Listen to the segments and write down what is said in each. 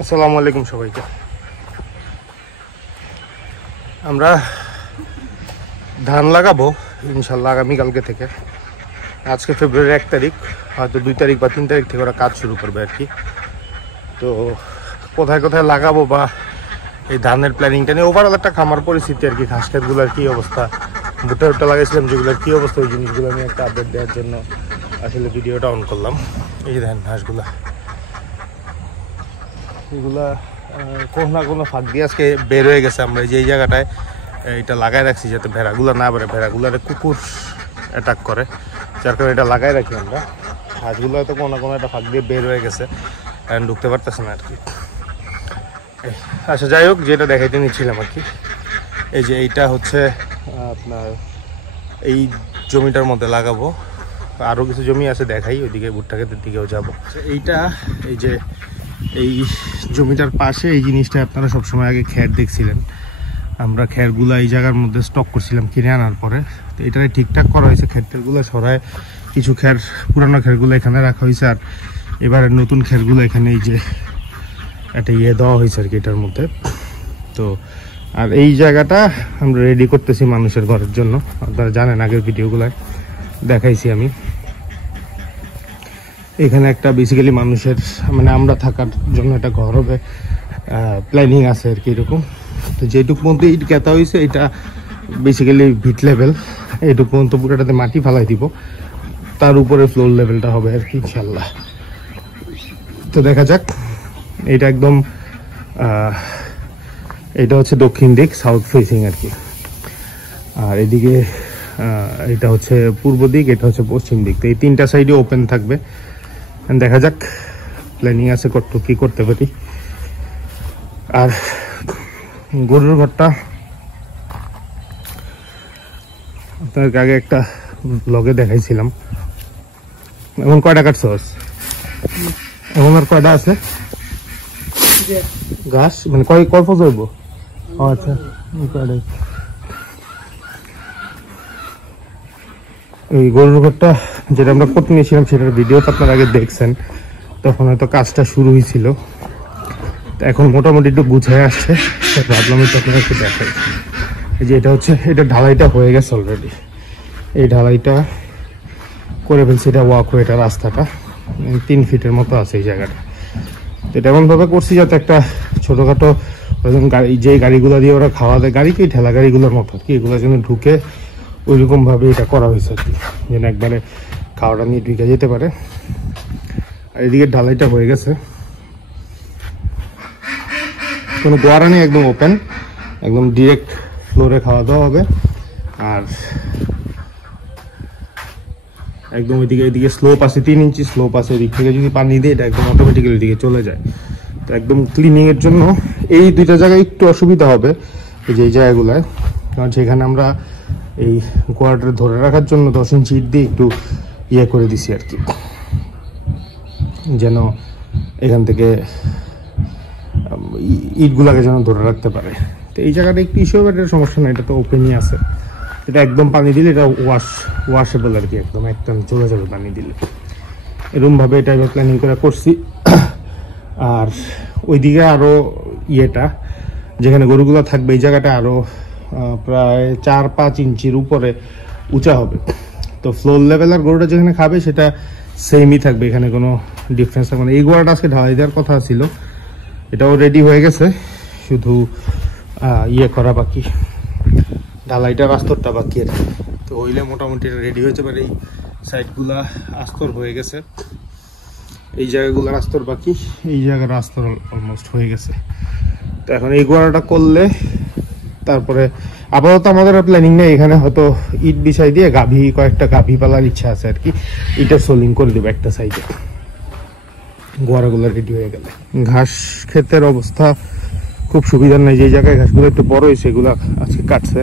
আসসালামু আলাইকুম সবাইকে। আমরা ধান লাগাবো ইনশাল্লাহ আগামীকালকে থেকে। আজকে ফেব্রুয়ারি 1 তারিখ, হয়তো 2 তারিখ বা 3 তারিখ থেকে ওরা কাজ শুরু করবে আর কি। তো কোথায় কোথায় লাগাবো বা এই ধানের প্ল্যানিংটা নিয়ে ওভারঅল একটা খামার পরিস্থিতি আর কি, ঘাস খেতগুলোর কী অবস্থা, ভুট্টা ভুট্টা লাগাইছিলাম যেগুলোর কী অবস্থা, ওই জিনিসগুলো নিয়ে একটা আপডেট দেওয়ার জন্য আসলে ভিডিওটা অন করলাম। এই ধান ঘাসগুলা এগুলা কোনো না কোনো ফাঁক দিয়ে আজকে বের হয়ে গেছে। আমরা যে জায়গাটায় এটা লাগাই রাখছি যাতে ভেড়াগুলো না বেরোয়, ভেড়াগুলারে কুকুর অ্যাটাক করে, যার কারণে এটা লাগাই রাখি আমরা। হাঁসগুলো হয়তো কোনো না কোনো একটা ফাঁক দিয়ে বের হয়ে গেছে, কারণ ঢুকতে পারতেছে না আর কি। আচ্ছা যাই হোক, যেটা দেখাইতে নিচ্ছিলাম আর কি, এই যে এইটা হচ্ছে আপনার এই জমিটার মধ্যে লাগাবো। আরও কিছু জমি আছে দেখাই, ওইদিকে ভুট্টা ক্ষেতের দিকেও যাবো। এইটা এই যে এই জমিটার পাশে এই জিনিসটা আপনারা সবসময় আগে খ্যার দেখছিলেন, আমরা খ্যারগুলো এই জায়গার মধ্যে স্টক করছিলাম কিনে আনার পরে। তো এটাই ঠিকঠাক করা হয়েছে, খ্যারগুলো সরায় কিছু খ্যার, পুরানো খ্যারগুলো এখানে রাখা হয়েছে, আর এবারে নতুন খ্যারগুলো এখানে এই যে একটা দেওয়া হয়েছে আর কি এটার মধ্যে। তো আর এই জায়গাটা আমরা রেডি করতেছি মানুষের ঘরের জন্য। আপনারা জানেন আগের ভিডিওগুলোয় দেখাইছি আমি। এখানে একটা বেসিক্যালি মানুষের মানে আমরা থাকার জন্য একটা ঘর হবে, প্ল্যানিং আছে আর কি এরকম। তো যেটুকু মধ্যে ইট কেতা হয়েছে এটা বেসিক্যালি ভিট লেভেল, এইটুকু পর্যন্ত পুরোটাতে মাটি ফালাই দিব, তার উপরে ফ্লোর লেভেলটা হবে আর কি ইনশাল্লাহ। তো দেখা যাক। এটা একদম এটা হচ্ছে দক্ষিণ দিক, সাউথ ফেসিং আর কি, আর এদিকে এটা হচ্ছে পূর্ব দিক, এটা হচ্ছে পশ্চিম দিক। তো এই তিনটা সাইডে ওপেন থাকবে। দেখা যাক, প্ল্যানিং আছে কত কি করতে পারি। আর গরুর ঘরটা আপনাদের আগে একটা ব্লগে দেখাইছিলাম। এখন কয়টা কাটছস? এখন আর কয়টা আছে ঘাস, মানে কয় ফজ হইব? আচ্ছা, এই গরুর ঘরটা যেটা আমরা করতে নিয়েছিলাম সেটার ভিডিও তো আপনারা আগে দেখছেন, তখন হয়তো কাজটা শুরু হয়েছিল। এখন মোটামুটি একটু গুছায় আসছে, ভাবলাম আপনারা একটু দেখাই। এই যে এটা হচ্ছে, এটা ঢালাইটা হয়ে গেছে অলরেডি, এই ঢালাইটা করে ফেলছে। এটা ওয়াকওয়ে, এটা রাস্তাটা 3 ফিটের মতো আছে এই জায়গাটা। তো এটা এমনভাবে করছি যাতে একটা ছোটোখাটো গাড়ি, যে গাড়িগুলো দিয়ে ওরা খাওয়া দেয়, গাড়িকেই ঠেলা গাড়িগুলোর মতো আর কি, এগুলো যেন ঢুকে ওইরকমভাবে এটা করা হয়েছে আর কি, যেন একবারে খাওয়াটা নিয়ে ঢুকে যেতে পারে। আর এদিকে ঢালাইটা হয়ে গেছে, কোনো গোয়ারা নেই, একদম ওপেন, একদম ডিরেক্ট ফ্লোরে খাওয়া দাওয়া হবে। আর একদম ওইদিকে এদিকে স্লোপ আছে, 3 ইঞ্চি স্লোপ আছে, এদিক থেকে যদি পানি দিয়ে এটা একদম অটোমেটিক্যালি এদিকে চলে যায়। তো একদম ক্লিনিংয়ের জন্য এই দুইটা জায়গায় একটু অসুবিধা হবে, এই যে এই জায়গাগুলায়, কারণ সেখানে আমরা এই গোয়াটা ধরে রাখার জন্য 10 ইঞ্চি ইট দিয়ে একটু করে দিছি আর কি, যেন এখান থেকে ইটগুলাকে যেন ধরে রাখতে পারে। তো এই জায়গাটা একটু ইস্যু হবে, এটা সমস্যা নাই, এটা তো ওপেনই আছে। এটা একদম পানি দিলে এটা ওয়াশেবল আর কি, একদম চলে যাবে পানি দিলে। এরকমভাবে এটা এবার প্ল্যানিং করে করছি। আর ওইদিকে আরও যেখানে গরুগুলো থাকবে এই জায়গাটা আরও প্রায় 4-5 ইঞ্চির উপরে উঁচা হবে। তো ফ্লোর লেভেল আর গরুটা যেখানে খাবে সেটা সেমই থাকবে, এখানে কোনো ডিফারেন্স থাকবে না। এই গোড়াটা আজকে ঢালাই দেওয়ার কথা ছিল, এটাও রেডি হয়ে গেছে, শুধু করা বাকি, ঢালাইটা আস্তরটা বাকি আর কি। তো হইলে মোটামুটি রেডি হয়ে যাবে। এই সাইডগুলা আস্তর হয়ে গেছে, এই জায়গাগুলোর আস্তর বাকি, এই জায়গার আস্তর অলমোস্ট হয়ে গেছে। তো এখন এই গোড়াটা করলে তারপরে আপাতত আমাদের প্ল্যানিং নেই, এখানে হয়তো ইট বিছাই দিয়ে কয়েকটা গাভী পালার ইচ্ছা আছে আর কি, এটা সোলিং করে দেবো একটা সাইডে গোয়ারাগুলো রেডি হয়ে গেলে। ঘাস ক্ষেতের অবস্থা খুব সুবিধার নেই, যে জায়গায় ঘাসগুলো একটু বড় হয়েছে এগুলো আজকে কাটছে,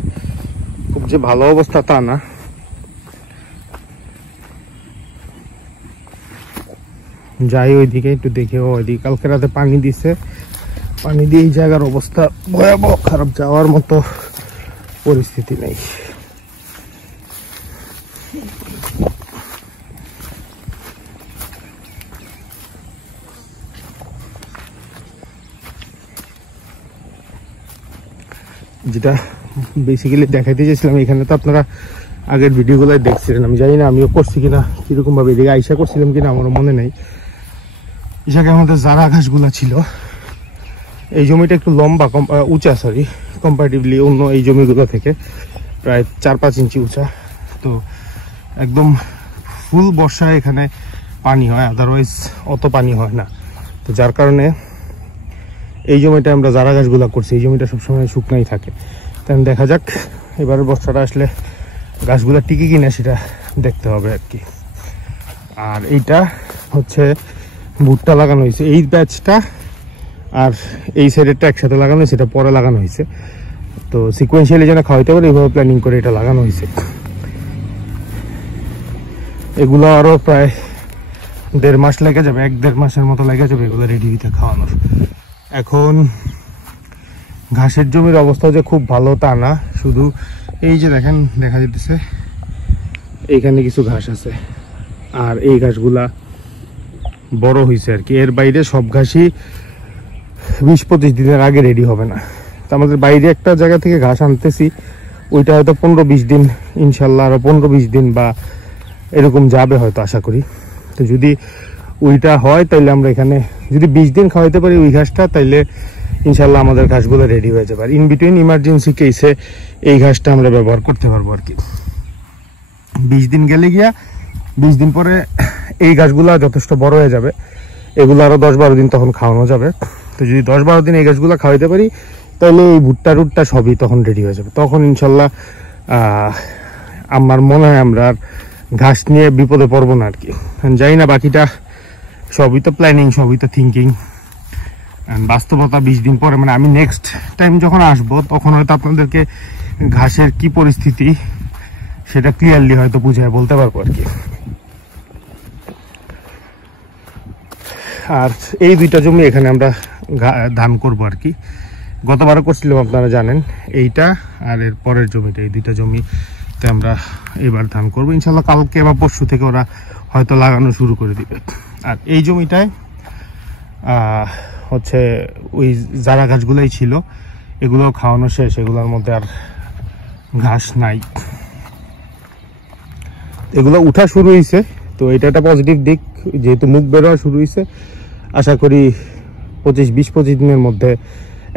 খুব যে ভালো অবস্থা তা না। যাই ওইদিকে একটু দেখে, ওইদিকে কালকে রাতে পানি দিছে, পানি দিয়ে এই জায়গার অবস্থা ভয়াবহ খারাপ, যাওয়ার মতো পরিস্থিতি নেই। যেটা বেসিক্যালি দেখাইতে চেয়েছিলাম, এখানে তো আপনারা আগের ভিডিওগুলো দেখছিলেন, আমি জানি না আমিও করছি কিনা, কিরকম ভাবে এদিকে আইসা করছিলাম কিনা আমারও মনে নেই। এই জায়গায় আমাদের জারা ঘাসগুলা ছিল। এই জমিটা একটু লম্বা, উঁচা সরি, কম্পারেটিভলি অন্য এই জমিগুলো থেকে প্রায় 4-5 ইঞ্চি উঁচা। তো একদম ফুল বর্ষায় এখানে পানি হয়, আদারওয়াইজ অত পানি হয় না। তো যার কারণে এই জমিটা আমরা জারা ঘাসগুলা করছি, এই জমিটা সবসময় শুকনাই থাকে। তাই দেখা যাক এবারের বর্ষাটা আসলে গাছগুলা টিকে কিনা সেটা দেখতে হবে আর কি। আর এইটা হচ্ছে ভুট্টা লাগানো হয়েছে, এই ব্যাচটা আর এই সাইডেরটা একসাথে লাগানো হয়েছে, এটা পরে লাগানো হয়েছে। তো সিকোয়েন্সিয়ালি যেন খাওয়াইতে পারে এইভাবে প্ল্যানিং করে এটা লাগানো হয়েছে। এগুলো আরো প্রায় 1.5 মাস লেগে যাবে, 1-1.5 মাসের মতো লেগে যাবে এগুলো রেডি হইতে খাওয়ানোর। এখন ঘাসের জমির অবস্থা যে খুব ভালো তা না, শুধু এই যে দেখেন দেখা যেতেছে এইখানে কিছু ঘাস আছে, আর এই ঘাসগুলা বড় হয়েছে আর কি। এর বাইরে সব ঘাসই 20-25 দিনের আগে রেডি হবে না। তো আমাদের বাইরে একটা জায়গা থেকে ঘাস আনতেছি, ওইটা হয়তো 15-20 দিন, ইনশাল্লাহ আরো 15-20 দিন বা এরকম যাবে হয়তো, আশা করি। তো যদি ওইটা হয় তাইলে আমরা এখানে যদি 20 দিন খাওয়াইতে পারি ওই ঘাসটা, তাইলে ইনশাল্লাহ আমাদের ঘাসগুলো রেডি হয়ে যাবে। আর ইন বিটুইন ইমার্জেন্সি কেসে এই ঘাসটা আমরা ব্যবহার করতে পারবো আর কি। 20 দিন গেলে গিয়া 20 দিন পরে এই ঘাসগুলো যথেষ্ট বড় হয়ে যাবে, এগুলো আরো 10-12 দিন তখন খাওয়ানো যাবে। তো যদি 10-12 দিন এই ঘাসগুলো খাওয়াইতে পারি তাহলে এই ভুট্টা টুট্টা সবই তখন রেডি হয়ে যাবে। তখন ইনশাল্লাহ আমার মনে হয় আমরা আর ঘাস নিয়ে বিপদে পড়বো না আর কি। জানি না বাকিটা সবই তো প্ল্যানিং, সবই তো থিঙ্কিং, বাস্তবতা 20 দিন পরে, মানে আমি নেক্সট টাইম যখন আসবো তখন হয়তো আপনাদেরকে ঘাসের কি পরিস্থিতি সেটা ক্লিয়ারলি হয়তো বুঝায় বলতে পারবো আর কি। আর এই দুইটা জমি এখানে আমরা ধান করবো আর কি। গতবারও করছিলাম আপনারা জানেন, এইটা আর এর পরের জমিটা, এই দুইটা জমিতে আমরা এবার ধান করবো ইনশাল্লাহ। কালকে বা পরশু থেকে ওরা হয়তো লাগানো শুরু করে দিবে। আর এই জমিটায় হচ্ছে ওই জারা ঘাসগুলাই ছিল, এগুলো খাওয়ানো শেষ, এগুলোর মধ্যে আর ঘাস নাই। এগুলো উঠা শুরু হয়েছে, তো এটা একটা পজিটিভ দিক, যেহেতু মুখ বেরোয়া শুরু হয়েছে। আশা করি 20-25 দিনের মধ্যে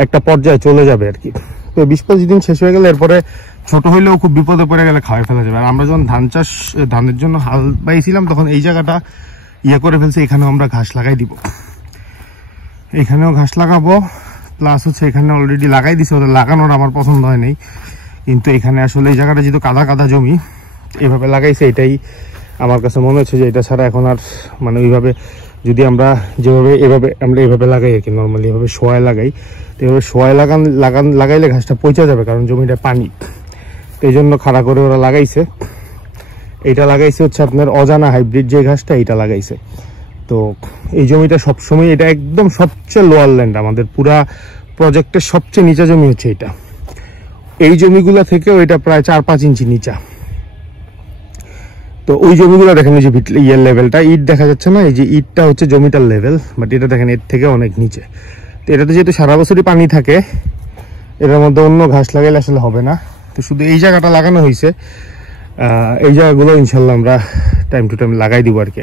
একটা পর্যায়ে চলে যাবে আর কি। তো 20-25 দিন শেষ হয়ে গেলে এরপরে ছোট হইলেও খুব বিপদে পড়ে গেলে খাওয়াই ফেলা যাবে। আর আমরা যখন ধানের জন্য হাল বাইছিলাম তখন এই জায়গাটা করে ফেলছে, এখানেও আমরা ঘাস লাগাই দিব, এখানেও ঘাস লাগাবো। প্লাস হচ্ছে এখানে অলরেডি লাগাই দিছে, ওদের লাগানোর আমার পছন্দ হয় নাই, কিন্তু এখানে আসলে এই জায়গাটা যেহেতু কাদা কাদা জমি এভাবে লাগাইছে, এটাই আমার কাছে মনে হচ্ছে যে এটা ছাড়া এখন আর মানে ওইভাবে যদি আমরা যেভাবে এভাবে লাগাই আর কি, নর্মালি এভাবে শোয়ায় লাগাই, তো এভাবে শোয়ায় লাগাইলে ঘাসটা পচে যাবে, কারণ জমিটা পানি। তো এই জন্য খাড়া করে ওরা লাগাইছে। এইটা লাগাইছে হচ্ছে আপনার অজানা হাইব্রিড যে ঘাসটা, এইটা লাগাইছে। তো এই জমিটা সবসময়, এটা একদম সবচেয়ে লোয়ার ল্যান্ড, আমাদের পুরা প্রজেক্টের সবচেয়ে নিচা জমি হচ্ছে এটা। এই জমিগুলা থেকেও এটা প্রায় 4-5 ইঞ্চি নিচা। তো ওই জমিগুলো দেখেন, ওই যে ইয়ের লেভেলটা, ইট দেখা যাচ্ছে না, এই যে ইটটা হচ্ছে জমিটার লেভেল, বাট এটা দেখেন এর থেকে অনেক নিচে। তো এটাতে যেহেতু সারা বছরই পানি থাকে, এটার মধ্যে অন্য ঘাস লাগাইলে আসলে হবে না। তো শুধু এই জায়গাটা লাগানো হয়েছে, এই জায়গাগুলো ইনশাল্লাহ আমরা টাইম টু টাইম লাগাই দিব আর কি।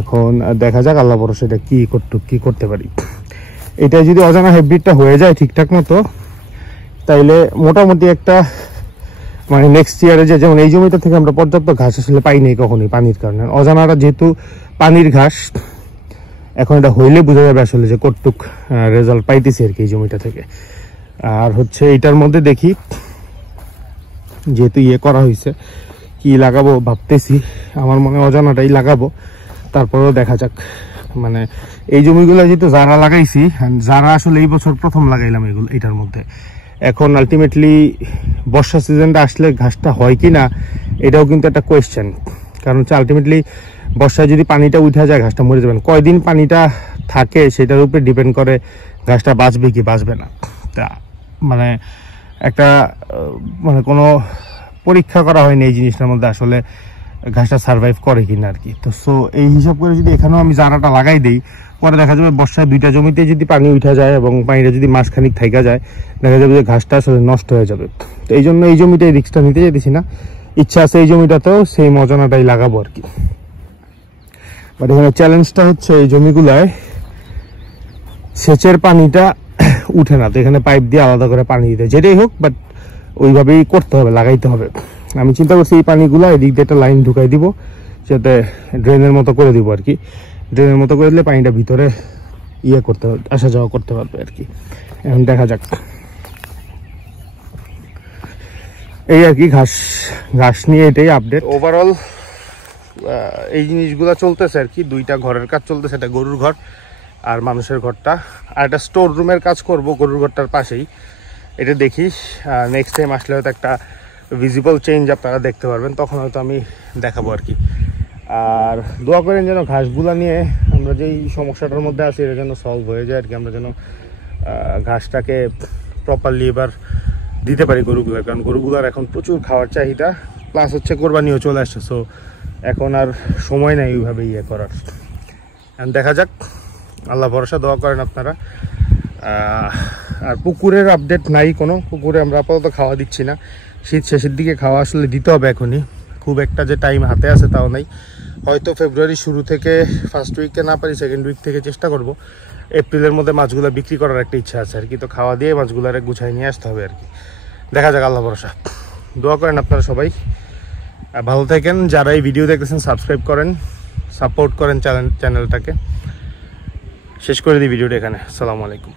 এখন দেখা যাক আল্লাহ ভরসা এটা কি করতে পারি। এটা যদি অজানা হাইব্রিডটা হয়ে যায় ঠিকঠাক মতো, তাইলে মোটামুটি একটা মানে নেক্সট ইয়ারে যেমন এই জমিটা থেকে আমরা পর্যাপ্ত ঘাস আসলে পাইনি কখনই পানির কারণে। অজানাটা যেহেতু পানির ঘাস, এখন এটা হইলে বোঝা যাবে আসলে যে কতটুক রেজাল্ট পাইতেছি আর কি এই জমিটা থেকে। আর হচ্ছে এইটার মধ্যে দেখি, যেহেতু করা হয়েছে, কি লাগাবো ভাবতেছি, আমার মনে অজানাটাই লাগাবো, তারপরেও দেখা যাক। মানে এই জমিগুলো যেহেতু যারা লাগাইছি, যারা আসলে এই বছর প্রথম লাগাইলাম এটার মধ্যে, এখন আলটিমেটলি বর্ষা সিজনটা আসলে ঘাসটা হয় কি না এটাও কিন্তু একটা কোয়েশ্চেন। কারণ হচ্ছে আলটিমেটলি বর্ষায় যদি পানিটা উঠে যায় ঘাসটা মরে যাবেন, কয়দিন পানিটা থাকে সেটার উপরে ডিপেন্ড করে ঘাসটা বাঁচবে কি বাঁচবে না। তা মানে একটা মানে কোনো পরীক্ষা করা হয়নি এই জিনিসটার মধ্যে আসলে ঘাসটা সার্ভাইভ করে কিনা আর কি। তো সো এই হিসাব করে যদি এখানেও আমি চারাটা লাগাই দিই, পরে দেখা যাবে বর্ষায় 2টা জমিতে যদি পানি উঠা যায় এবং পানিটা যদি মাঝখানিক থাইকা যায়, দেখা যাবে যে ঘাসটা আসলে নষ্ট হয়ে যাবে। তো এই জন্য এই জমিটা এই রিস্কটা নিতে যেতেছি না। ইচ্ছা আছে এই জমিটাতেও সেই মজনাটাই লাগাবো আর কি। বাট এখানে চ্যালেঞ্জটা হচ্ছে এই জমিগুলায় সেচের পানিটা উঠে না, তো এখানে পাইপ দিয়ে আলাদা করে পানি দিতে, যেটাই হোক বাট ওইভাবেই করতে হবে, লাগাইতে হবে। আমি চিন্তা করছি এই পানিগুলো এদিক দিয়ে একটা লাইন ঢুকাই দিব, যাতে ড্রেনের মতো করে দিব আর কি। ড্রেনের মতো করে দিলে পানিটা ভিতরে করতে আসা যাওয়া করতে পারবে আর কি। এখন দেখা যাক, এই আর কি ঘাস নিয়ে এটাই আপডেট। ওভারঅল এই জিনিসগুলো চলতেছে আর কি। 2টা ঘরের কাজ চলতেছে, একটা গরুর ঘর আর মানুষের ঘরটা, আর একটা স্টোর রুমের কাজ করব গরুর ঘরটার পাশেই। এটা দেখি নেক্সট টাইম আসলে হয়তো একটা ভিজিবল চেঞ্জ আপনারা দেখতে পারবেন, তখন হয়তো আমি দেখাবো আর কি। আর দোয়া করেন যেন ঘাসগুলা নিয়ে আমরা যেই সমস্যাটার মধ্যে আছি এটা যেন সলভ হয়ে যায় আর কি। আমরা যেন ঘাসটাকে প্রপারলি এবার দিতে পারি গরুগুলার, কারণ গরুগুলার এখন প্রচুর খাওয়ার চাহিদা, প্লাস হচ্ছে কোরবানিও চলে আসছে। সো এখন আর সময় নাই ওইভাবে করার। দেখা যাক, আল্লাহ ভরসা, দোয়া করেন আপনারা। আর পুকুরের আপডেট নাই কোনো, পুকুরে আমরা আপাতত খাওয়া দিচ্ছি না। শীত শেষের দিকে খাওয়া আসলে দিতে হবে এখনই, খুব একটা যে টাইম হাতে আছে তাও নাই। হয়তো ফেব্রুয়ারি শুরু থেকে ফার্স্ট উইকে না পারি, সেকেন্ড উইক থেকে চেষ্টা করব। এপ্রিলের মধ্যে মাছগুলো বিক্রি করার একটা ইচ্ছা আছে আর কি। তো খাওয়া দিয়ে মাছগুলোরে গুছাই নিয়ে আসতে হবে আর কি। দেখা যাক, আল্লাহ ভরসা, দোয়া করেন আপনারা সবাই। ভালো থাকেন, যারা এই ভিডিও দেখতেছেন সাবস্ক্রাইব করেন, সাপোর্ট করেন চ্যানেলটাকে। শেষ করে দিই ভিডিওটা এখানে। আসসালামু আলাইকুম।